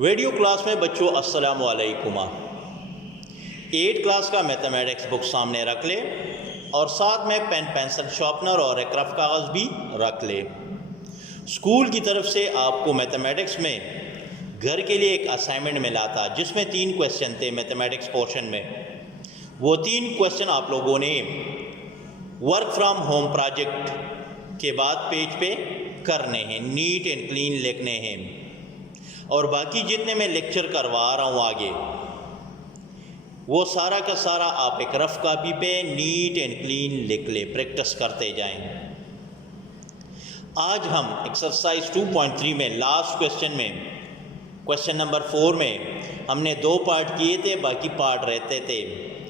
Video class में बच्चों अस्सलामु अलैकुम। 8 क्लास का मैथमेटिक्स बुक सामने रख ले और साथ में पेन पेंसिल शार्पनर और एक रफ कागज़ भी रख ले। स्कूल की तरफ से आपको मैथमेटिक्स में घर के लिए एक असाइनमेंट मिला था जिसमें 3 क्वेश्चन थे मैथमेटिक्स पोर्शन में। वो 3 क्वेश्चन आप लोगों ने वर्क फ्रॉम होम प्रोजेक्ट के बाद पेज पे करने हैं, नीट एंड क्लीन लिखने हैं। और बाकी जितने मैं लेक्चर करवा रहा हूँ आगे वो सारा का सारा आप एक रफ कॉपी पे नीट एंड क्लीन लिख ले, प्रैक्टिस करते जाएं। आज हम एक्सरसाइज 2.3 में लास्ट क्वेश्चन में क्वेश्चन नंबर 4 में हमने 2 पार्ट किए थे, बाकी पार्ट रहते थे,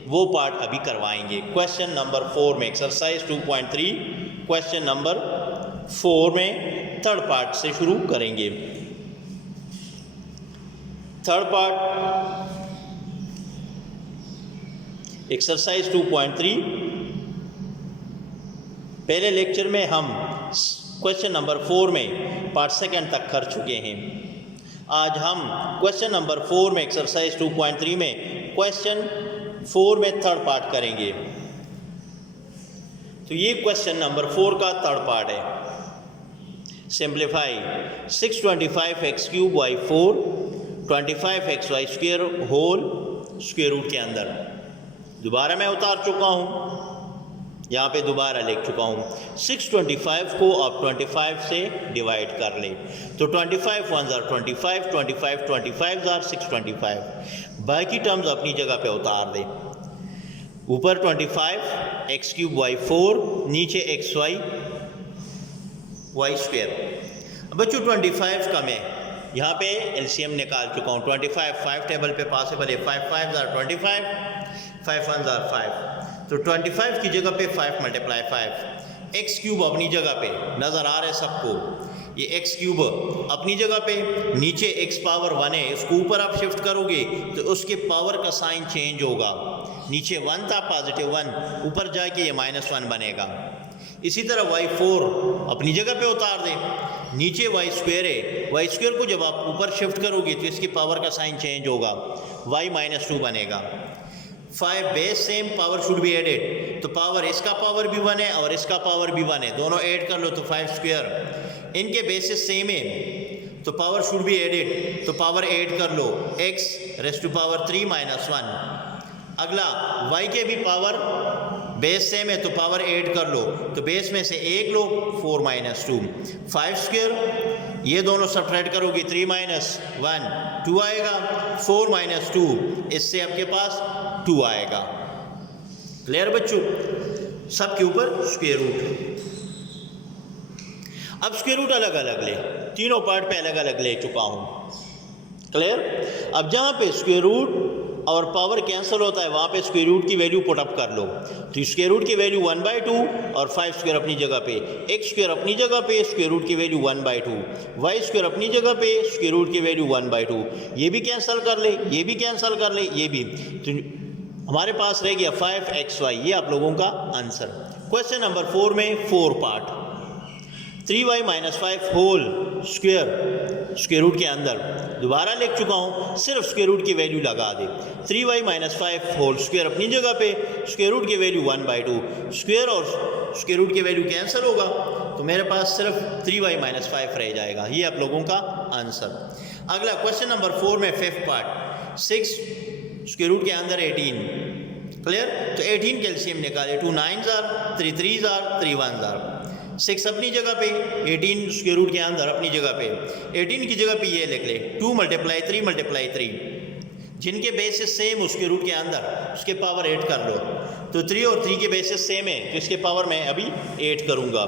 वो पार्ट अभी करवाएंगे। क्वेश्चन नंबर 4 में एक्सरसाइज 2.3 क्वेश्चन नंबर 4 में थर्ड पार्ट से शुरू करेंगे। Third part exercise 2.3। पहले लेक्चर में हम क्वेश्चन नंबर 4 में पार्ट सेकंड तक कर चुके हैं। आज हम क्वेश्चन नंबर 4 में एक्सरसाइज 2.3 में क्वेश्चन 4 में थर्ड पार्ट करेंगे। तो ये क्वेश्चन नंबर 4 का थर्ड पार्ट है। Simplify 625x³ by 4 25xy square whole square root के अंदर। दोबारा मैं उतार चुका हूँ, यहाँ पे दोबारा लिख चुका हूँ। 625 को आप 25 से डिवाइड कर ले तो 25 1 जार 25, 25 25 जार 625। बाकी टर्म्स अपनी जगह पे उतार दे। ऊपर 25 x³ बाई 4, नीचे xy y स्क्वेयर। बच्चों 25 का मैं यहाँ पे एलसीएम निकाल चुका हूँ। 25 5 टेबल पे पॉसिबल है। 5 5 जार 25, 5 1 जार 5, तो 25 की जगह पे 5 × 5। x³ अपनी जगह पे नज़र आ रहा है सबको, ये x³ अपनी जगह पे, नीचे x पावर 1 है, इसको ऊपर आप शिफ्ट करोगे तो उसके पावर का साइन चेंज होगा। नीचे 1 था पॉजिटिव 1, ऊपर जाके ये -1 बनेगा। इसी तरह y4 अपनी जगह पे उतार दें। नीचे y स्क्वेयर है, y स्क्वेयर को जब आप ऊपर शिफ्ट करोगे तो इसकी पावर का साइन चेंज होगा, y -2 बनेगा। 5 base same, power should be added, तो पावर इसका पावर भी 1 है और इसका पावर भी 1 है, दोनों ऐड कर लो तो 5 स्क्वेयर। इनके बेसिस सेम है तो पावर शुड बी एडेड, तो पावर ऐड कर लो, x रेज़ टू पावर 3 -1। अगला y के भी पावर बेस सेम है तो पावर ऐड कर लो, तो बेस में से 1 लो, 4 -2। 5 स्क्वेयर, ये दोनों सब्ट्रैक्ट करोगे 3 -1 2 आएगा, 4 -2 इससे आपके पास 2 आएगा। क्लियर बच्चों? सब के ऊपर स्क्वेयर रूट। अब स्क्वेयर रूट अलग अलग ले, तीनों पार्ट पे अलग अलग ले चुका हूँ। क्लियर? अब जहाँ पे स्क्वेयर रूट और पावर कैंसिल होता है वहाँ पे स्क्वेयर रूट की वैल्यू पुट अप कर लो, तो स्क्वेयर रूट की वैल्यू 1/2 और 5 स्क्वेयर अपनी जगह पे, x स्क्वेयर अपनी जगह पे, स्क्वेयर रूट की वैल्यू 1/2, y स्क्वेयर अपनी जगह पे, स्क्वेयर रूट की वैल्यू 1/2। ये भी कैंसिल कर ले, ये भी कैंसिल कर ले, ये भी, तो हमारे पास रह गया 5xy। ये आप लोगों का आंसर। क्वेश्चन नंबर 4 में 4 part. 3y - 5 whole square square root के अंदर, दोबारा लिख चुका हूँ, सिर्फ स्क्वेयर रूट की वैल्यू लगा दे। 3y - 5 होल स्क्वेयर अपनी जगह पे, स्क्वेयर रूट की वैल्यू 1/2, स्क्वेयर और स्क्वेयर रूट की वैल्यू कैंसिल होगा तो मेरे पास सिर्फ 3y - 5 रह जाएगा। ये आप लोगों का आंसर। अगला क्वेश्चन नंबर 4 में 5th पार्ट। 6 स्क्वेयर रूट के अंदर 18। क्लियर? तो 18 कैल्शियम निकाले, 2 9 जार 3 3 जार 3 1 जार। 6 अपनी जगह पे, 18 स्क्वेयर रूट के अंदर अपनी जगह पे, 18 की जगह पे ये लिख ले 2 × 3 × 3। जिनके बेसिस सेम उसके रूट के अंदर उसके पावर 8 कर लो, तो 3 और 3 के बेसिस सेम है तो इसके पावर मैं अभी 8 करूँगा।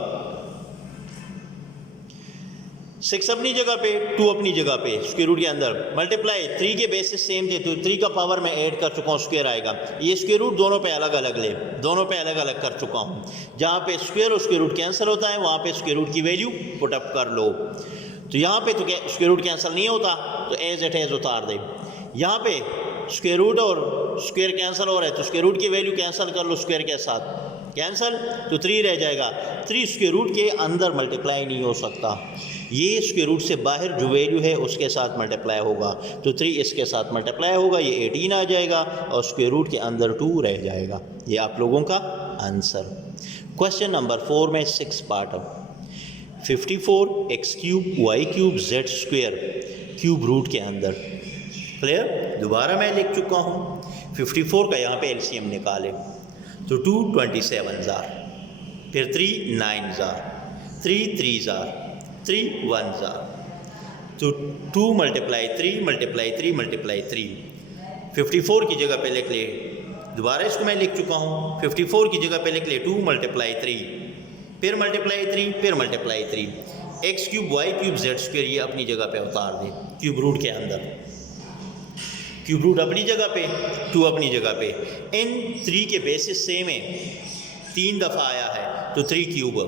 6 अपनी जगह पे, 2 अपनी जगह पे, स्क्वेयर रूट के अंदर मल्टीप्लाई 3 के बेसिस सेम थे तो 3 का पावर मैं ऐड कर चुका हूँ, स्क्वेयर आएगा। ये स्क्वेयर रूट दोनों पे अलग अलग ले, दोनों पे अलग अलग कर चुका हूँ। जहाँ पे स्क्वेयर और स्क्वेयर रूट कैंसिल होता है वहाँ पे स्क्वेयर रूट की वैल्यू पुट अप कर लो। तो यहाँ पे तो स्क्वेयर रूट कैंसिल नहीं होता तो एज इट एज उतार दे। यहाँ पे स्क्वेयर रूट और स्क्वेयर कैंसिल हो रहा है तो स्क्वेयर रूट की वैल्यू कैंसिल कर लो स्क्वेयर के साथ, कैंसिल तो 3 रह जाएगा। 3 स्क्वेयर रूट के अंदर मल्टीप्लाई नहीं हो सकता। ये स्क्वायर रूट से बाहर जो वैल्यू है उसके साथ मल्टीप्लाई होगा, तो 3 इसके साथ मल्टीप्लाई होगा, ये 18 आ जाएगा और स्क्वायर रूट के अंदर 2 रह जाएगा। ये आप लोगों का आंसर। क्वेश्चन नंबर 4 में 6 part. 54x cube y cube z square cube root के अंदर। क्लियर? दोबारा मैं लिख चुका हूँ। 54 का यहाँ पे एलसीएम निकाले तो 2 27 जार, फिर 3 9 जार, 3 3 जार, 3 1 जार, तो 2 मल्टीप्लाई 3 मल्टीप्लाई 3 मल्टीप्लाई 3। 54 की जगह पे लिख ले, दोबारा इसको मैं लिख चुका हूँ। 54 की जगह पे लिख ले 2 मल्टीप्लाई 3, फिर मल्टीप्लाई 3, फिर multiply 3। X cube y cube z square ये अपनी जगह पे उतार दे क्यूब रूट के अंदर। क्यूब रूट अपनी जगह पे, 2 अपनी जगह पे। इन 3 के बेसिस सेम है, 3 दफ़ा आया है तो 3 क्यूब।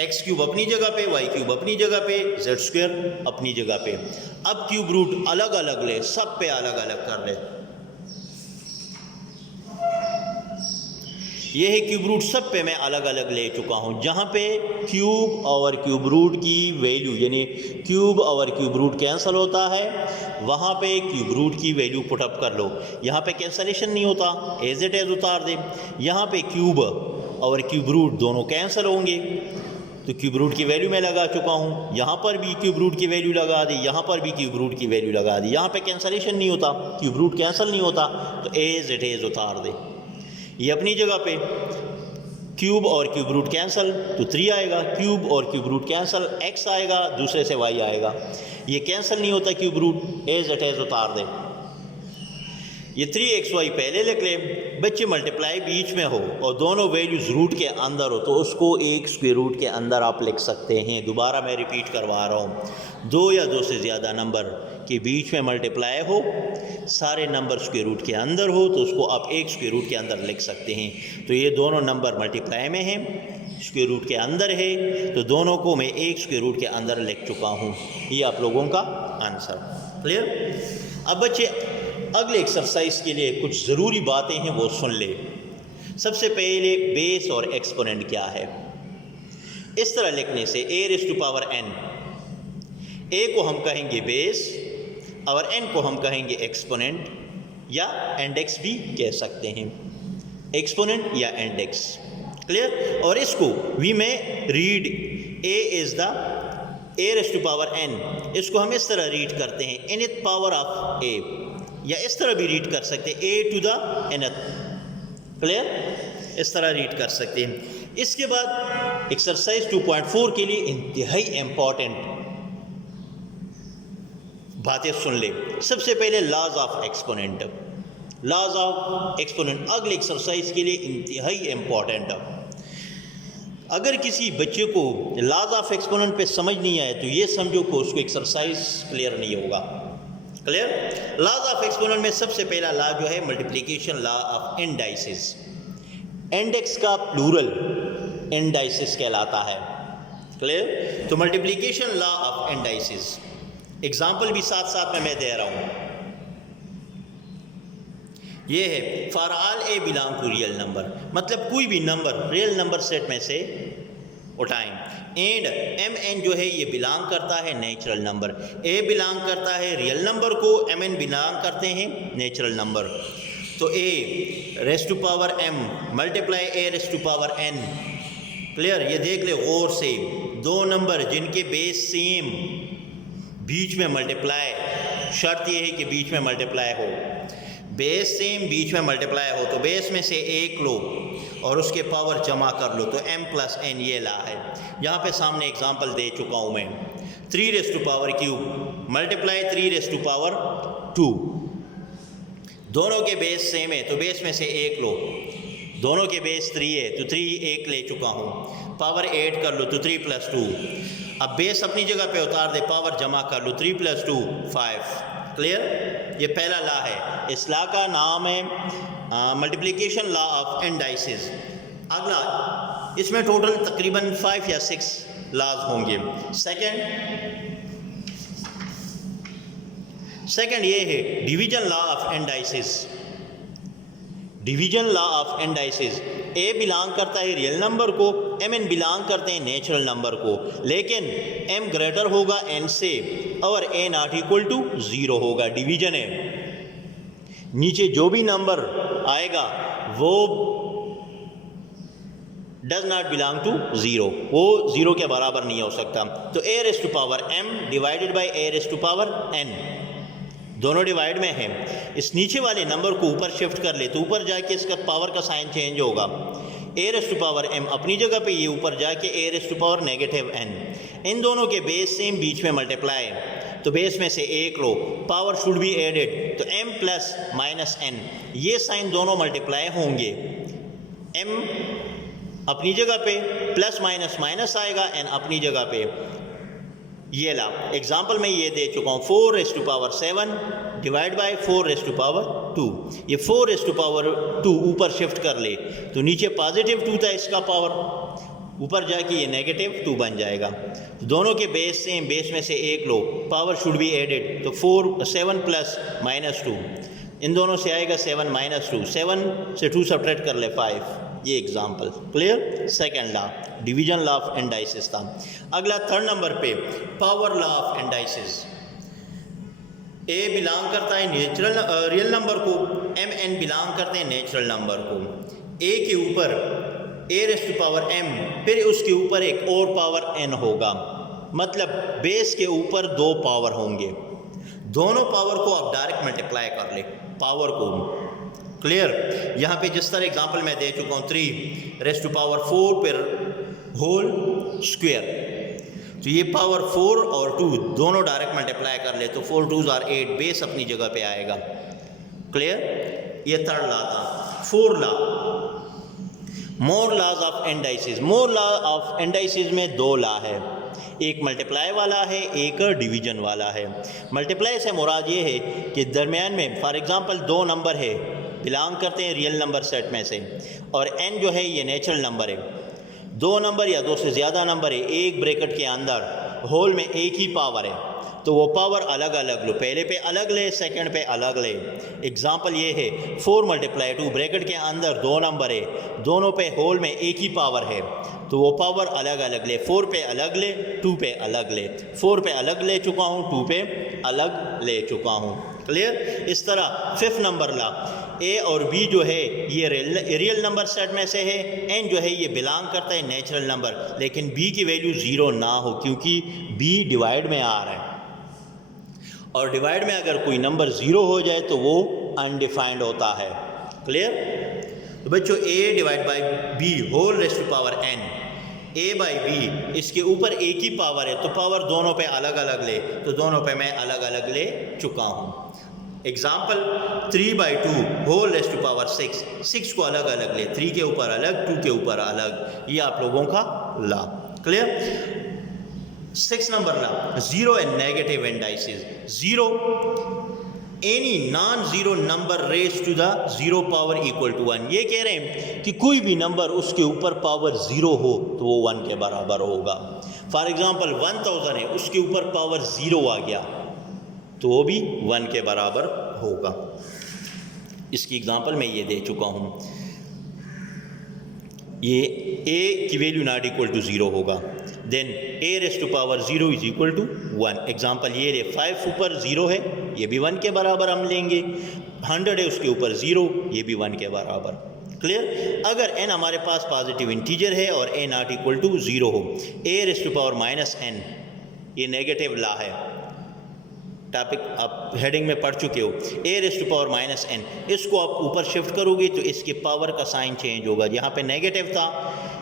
एक्स क्यूब अपनी जगह पे, वाई क्यूब अपनी जगह पे, जेड स्क्वायर अपनी जगह पे। अब क्यूब रूट अलग अलग ले, सब पे अलग अलग कर ले। ये है क्यूब रूट, सब पे मैं अलग अलग ले चुका हूँ। जहाँ पे क्यूब और क्यूब रूट की वैल्यू यानी क्यूब और क्यूब रूट कैंसिल होता है, वहाँ पे क्यूब रूट की वैल्यू पुटअप कर लो। यहाँ पे कैंसलेशन नहीं होता, एज इट एज उतार दे। यहाँ पे क्यूब और क्यूब रूट दोनों कैंसिल होंगे, तो क्यूब रूट की वैल्यू मैं लगा चुका हूँ। यहाँ पर भी क्यूब रूट की वैल्यू लगा दी, यहाँ पर भी क्यूब रूट की वैल्यू लगा दी। यहाँ पे कैंसलेशन नहीं होता, क्यूब रूट कैंसिल नहीं होता, तो एज इट एज उतार दे। ये अपनी जगह पे क्यूब और क्यूब रूट कैंसिल तो 3 आएगा, क्यूब और क्यूब रूट कैंसिल x आएगा, दूसरे से y आएगा। ये कैंसिल नहीं होता cube root, as it is उतार दे। ये 3xy पहले लिख ले, बच्चे मल्टीप्लाई बीच में हो और दोनों वैल्यूज़ रूट के अंदर हो तो उसको एक स्क्वायर रूट के अंदर आप लिख सकते हैं। दोबारा मैं रिपीट करवा रहा हूँ, 2 या 2 से ज़्यादा नंबर के बीच में मल्टीप्लाई हो, सारे नंबर स्क्वायर रूट के अंदर हो तो उसको आप एक स्क्वायर रूट के अंदर लिख सकते हैं। तो ये दोनों नंबर मल्टीप्लाई में हैं, स्क्वायर रूट के अंदर है, तो दोनों को मैं एक स्क्वायर रूट के अंदर लिख चुका हूँ। ये आप लोगों का आंसर। क्लियर? अब बच्चे अगले एक्सरसाइज के लिए कुछ ज़रूरी बातें हैं वो सुन ले। सबसे पहले बेस और एक्सपोनेंट क्या है। इस तरह लिखने से a raise to power n, a को हम कहेंगे बेस और n को हम कहेंगे एक्सपोनेंट या इंडेक्स भी कह सकते हैं, एक्सपोनेंट या इंडेक्स। क्लियर? और इसको वी में read a is the a raise to power n, इसको हम इस तरह रीड करते हैं nth पावर ऑफ a, या इस तरह भी रीड कर सकते हैं a to the nth। Clear? इस तरह रीड कर सकते हैं। इसके बाद एक्सरसाइज 2.4 के लिए इंतहाई इम्पॉर्टेंट बातें सुन ले। सबसे पहले laws of exponent, laws of exponent अगले एक्सरसाइज के लिए इंतहाई इम्पॉर्टेंट। अगर किसी बच्चे को लॉज ऑफ एक्सपोनेंट पे समझ नहीं आए तो ये समझो कि उसको एक्सरसाइज क्लियर नहीं होगा। क्लियर? लॉज ऑफ एक्सपोनेंट में सबसे पहला लॉ जो है multiplication law of indices. Index का प्लूरल इंडाइसिस कहलाता है। क्लियर? तो multiplication law of indices, example भी साथ साथ में मैं दे रहा हूं। ये है for all a belong to real number, मतलब कोई भी नंबर रियल नंबर सेट में से उठाएं। एंड एम एन जो है ये बिलोंग करता है नेचुरल नंबर, ए बिलोंग करता है रियल नंबर को, एम एन बिलोंग करते हैं नेचुरल नंबर। तो A raise to power M multiply A raise to power N. Clear? ये देख ले गौर से, दो नंबर जिनके बेस सेम, बीच में मल्टीप्लाई, शर्त ये है कि बीच में मल्टीप्लाई हो, बेस सेम बीच में मल्टीप्लाई हो, तो बेस में से एक लो और उसके पावर जमा कर लो, तो m प्लस n ये ला है। यहाँ पे सामने एग्जांपल दे चुका हूँ मैं। 3 raise to power cube multiply 3 raise to power 2, दोनों के बेस सेम है तो बेस में से एक लो, दोनों के बेस 3 है तो 3 एक ले चुका हूँ, पावर 8 कर लो तो 3 + 2। अब बेस अपनी जगह पे उतार दे, पावर जमा कर लो, 3 + 2 5। क्लियर? ये पहला लॉ है, इस लॉ का नाम है मल्टीप्लिकेशन लॉ ऑफ इंडाइसिस। अगला, इसमें टोटल तकरीबन 5 या 6 लॉज होंगे। सेकंड ये है division law of indices. Division law of indices A belong करता है रियल नंबर को, एम एन बिलोंग करते हैं नेचुरल नंबर को, लेकिन एम ग्रेटर होगा एन से और ए नॉट इक्वल टू 0 होगा। डिवीजन है, नीचे जो भी नंबर आएगा वो डज नॉट बिलोंग टू 0, वो 0 के बराबर नहीं हो सकता। तो A raise to power m divided by A raise to power n, दोनों डिवाइड में है। इस नीचे वाले नंबर को ऊपर शिफ्ट कर ले तो ऊपर जाके इसका पावर का साइन चेंज होगा। A raise to power m अपनी जगह पे, ये ऊपर जाके A raise to power negative n, इन दोनों के बेस सेम बीच में मल्टीप्लाई, तो बेस में से एक लो, पावर शुड बी एडेड, तो m प्लस माइनस n, ये साइन दोनों मल्टीप्लाई होंगे। m अपनी जगह पे, प्लस माइनस माइनस आएगा, n अपनी जगह पे। ये ला एग्जाम्पल में ये दे चुका हूँ, 4 raise to power 7 divide by 4 raise to power 2। ये 4 रेज़ टू पावर 2 ऊपर शिफ्ट कर ले तो नीचे पॉजिटिव 2 था इसका पावर, ऊपर जाके ये नेगेटिव 2 बन जाएगा। दोनों के बेस सेम, बेस में से एक लो, पावर शुड बी एडेड, तो 7 प्लस माइनस 2, इन दोनों से आएगा 7 माइनस 2, 7 से 2 सब्ट्रैक्ट कर ले 5। ये example clear. Second law division law of indices था। अगला थर्ड नंबर पे power law of indices. A belong करता है नेचुरल रियल नंबर को, एम एन बिलोंग करते हैं नेचुरल नंबर को। ए के ऊपर A raise to power m, फिर उसके ऊपर एक और पावर n होगा, मतलब बेस के ऊपर 2 पावर होंगे। दोनों पावर को आप डायरेक्ट मल्टीप्लाई कर ले, पावर को। क्लियर। यहाँ पे जिस तरह एग्जांपल मैं दे चुका हूँ 3 रेज़ टू पावर 4 पर होल स्क्वायर, तो ये पावर 4 और 2 दोनों डायरेक्ट मल्टीप्लाई कर ले तो 4 2s are 8, बेस अपनी जगह पे आएगा। क्लियर। ये थर्ड लॉ था। Fourth law, more laws of indices. More law of indices में 2 लॉ है, एक मल्टीप्लाई वाला है, एक डिवीजन वाला है। मल्टीप्लाई से मुराद ये है कि दरमियान में फॉर एग्जांपल 2 नंबर है, बिलोंग करते हैं रियल नंबर सेट में से, और n जो है ये नेचुरल नंबर है। 2 नंबर या 2 से ज़्यादा नंबर है, एक ब्रैकेट के अंदर होल में एक ही पावर है, तो वो पावर अलग अलग लो, पहले पे अलग ले, सेकंड पे अलग ले। एग्जांपल ये है 4 मल्टीप्लाई 2, ब्रैकेट के अंदर 2 नंबर है, दोनों पे होल में एक ही पावर है, तो वो पावर अलग अलग ले। 4 पे अलग ले, 2 पे अलग ले, 4 पे अलग ले चुका हूँ, 2 पे अलग ले चुका हूँ। क्लियर। इस तरह 5th नंबर ला, ए और बी जो है ये रियल नंबर सेट में से है, एन जो है ये बिलोंग करता है नेचुरल नंबर, लेकिन बी की वैल्यू 0 ना हो क्योंकि बी डिवाइड में आ रहा है, और डिवाइड में अगर कोई नंबर 0 हो जाए तो वो अनडिफाइंड होता है। क्लियर। तो बच्चों A divide by B whole raise to power n, A by B, इसके ऊपर एक ही पावर है तो पावर दोनों पे अलग अलग ले, तो दोनों पे मैं अलग अलग ले चुका हूँ। Example 3/2 whole raise to power 6, 6 को अलग अलग ले, 3 के ऊपर अलग, 2 के ऊपर अलग, ये आप लोगों का law. Clear. 6 number law, 0 and negative indices. 0 any non zero number raise to the 0 power equal to 1। ये कह रहे हैं कि कोई भी नंबर उसके ऊपर पावर 0 हो तो वो 1 के बराबर होगा। फॉर एग्जांपल 1000 है, उसके ऊपर पावर 0 आ गया तो वो भी 1 के बराबर होगा। इसकी एग्जांपल मैं ये दे चुका हूँ। ये a की वैल्यू नॉट इक्वल टू 0 होगा, then a raise to power 0 is equal to 1। Example ये रे 5 ऊपर 0 है, ये भी 1 के बराबर हम लेंगे। 100 है, उसके ऊपर 0, ये भी 1 के बराबर। क्लियर। अगर n हमारे पास पॉजिटिव इंटीजर है और a नॉट इक्वल टू 0 हो, a raise to power minus n, ये नेगेटिव लॉ है, टॉपिक आप हेडिंग में पढ़ चुके हो। a raise to power minus n, इसको आप ऊपर शिफ्ट करोगे तो इसके पावर का साइन चेंज होगा। यहाँ पे नेगेटिव था,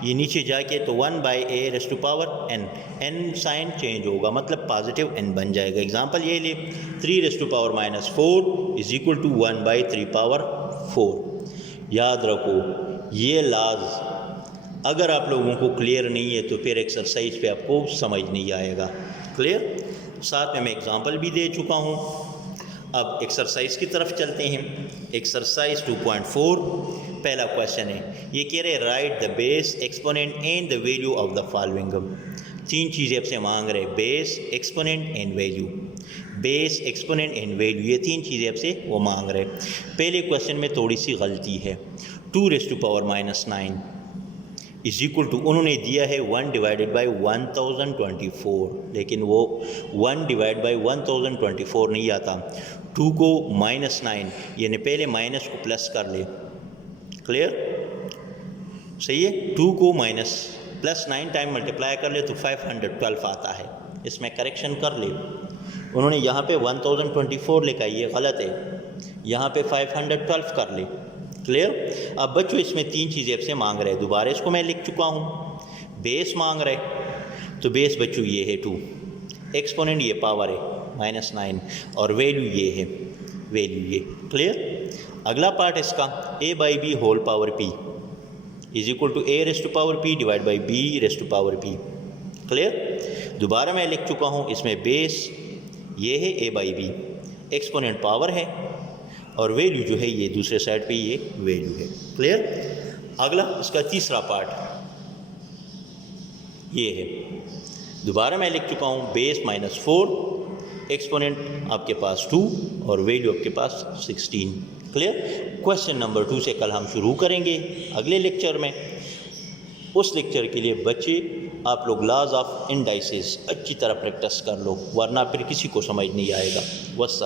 ये नीचे जाके तो 1/a raise to power n, n sign change होगा, मतलब पॉजिटिव n बन जाएगा। एग्जांपल ये ले 3 raise to power minus 4 is equal to 1/3 power 4। याद रखो ये लॉज अगर आप लोगों को क्लियर नहीं है तो फिर एक्सरसाइज पे आपको समझ नहीं आएगा। क्लियर। साथ में मैं एग्जांपल भी दे चुका हूँ। अब एक्सरसाइज की तरफ चलते हैं। एक्सरसाइज 2.4 पहला क्वेश्चन है, ये कह रहे right the base exponent and the value of the following. 3 चीज़ें आपसे मांग रहे, base, exponent and value. Base, exponent and value, ये 3 चीज़ें आपसे वो मांग रहे। पहले क्वेश्चन में थोड़ी सी गलती है। 2⁻⁻9 इज इक्वल टू, उन्होंने दिया है 1/1024, लेकिन वो 1/1024 नहीं आता। 2 को -9 यानी पहले माइनस को प्लस कर ले। क्लियर? सही है। 2 को +9 टाइम मल्टीप्लाई कर ले तो 512 आता है। इसमें करेक्शन कर ले। उन्होंने यहाँ पे 1024 लिखा, ये गलत है, यहाँ पे 512 कर ले। क्लियर? अब बच्चों इसमें 3 चीज़ें आपसे मांग रहे हैं, दोबारा इसको मैं लिख चुका हूँ। बेस मांग रहे, तो बेस बच्चों ये है 2, एक्सपोनेंट ये पावर है -9 और वैल्यू ये है, वैल्यू ये। क्लियर? अगला पार्ट इसका a/b whole power p is equal to a⁻p divide by b⁻p। Clear? दोबारा मैं लिख चुका हूँ, इसमें बेस ये है a/b, एक्सपोनेंट पावर है और वैल्यू जो है ये दूसरे साइड पे ये वैल्यू है। क्लियर? अगला इसका तीसरा पार्ट ये है, दोबारा मैं लिख चुका हूँ, बेस -4, एक्सपोनेंट आपके पास 2 और वैल्यू आपके पास 16। क्लियर? क्वेश्चन नंबर 2 से कल हम शुरू करेंगे अगले लेक्चर में। उस लेक्चर के लिए बच्चे आप लोग लॉज ऑफ इंडाइसिस अच्छी तरह प्रैक्टिस कर लो, वरना फिर किसी को समझ नहीं आएगा। वस्सलाम।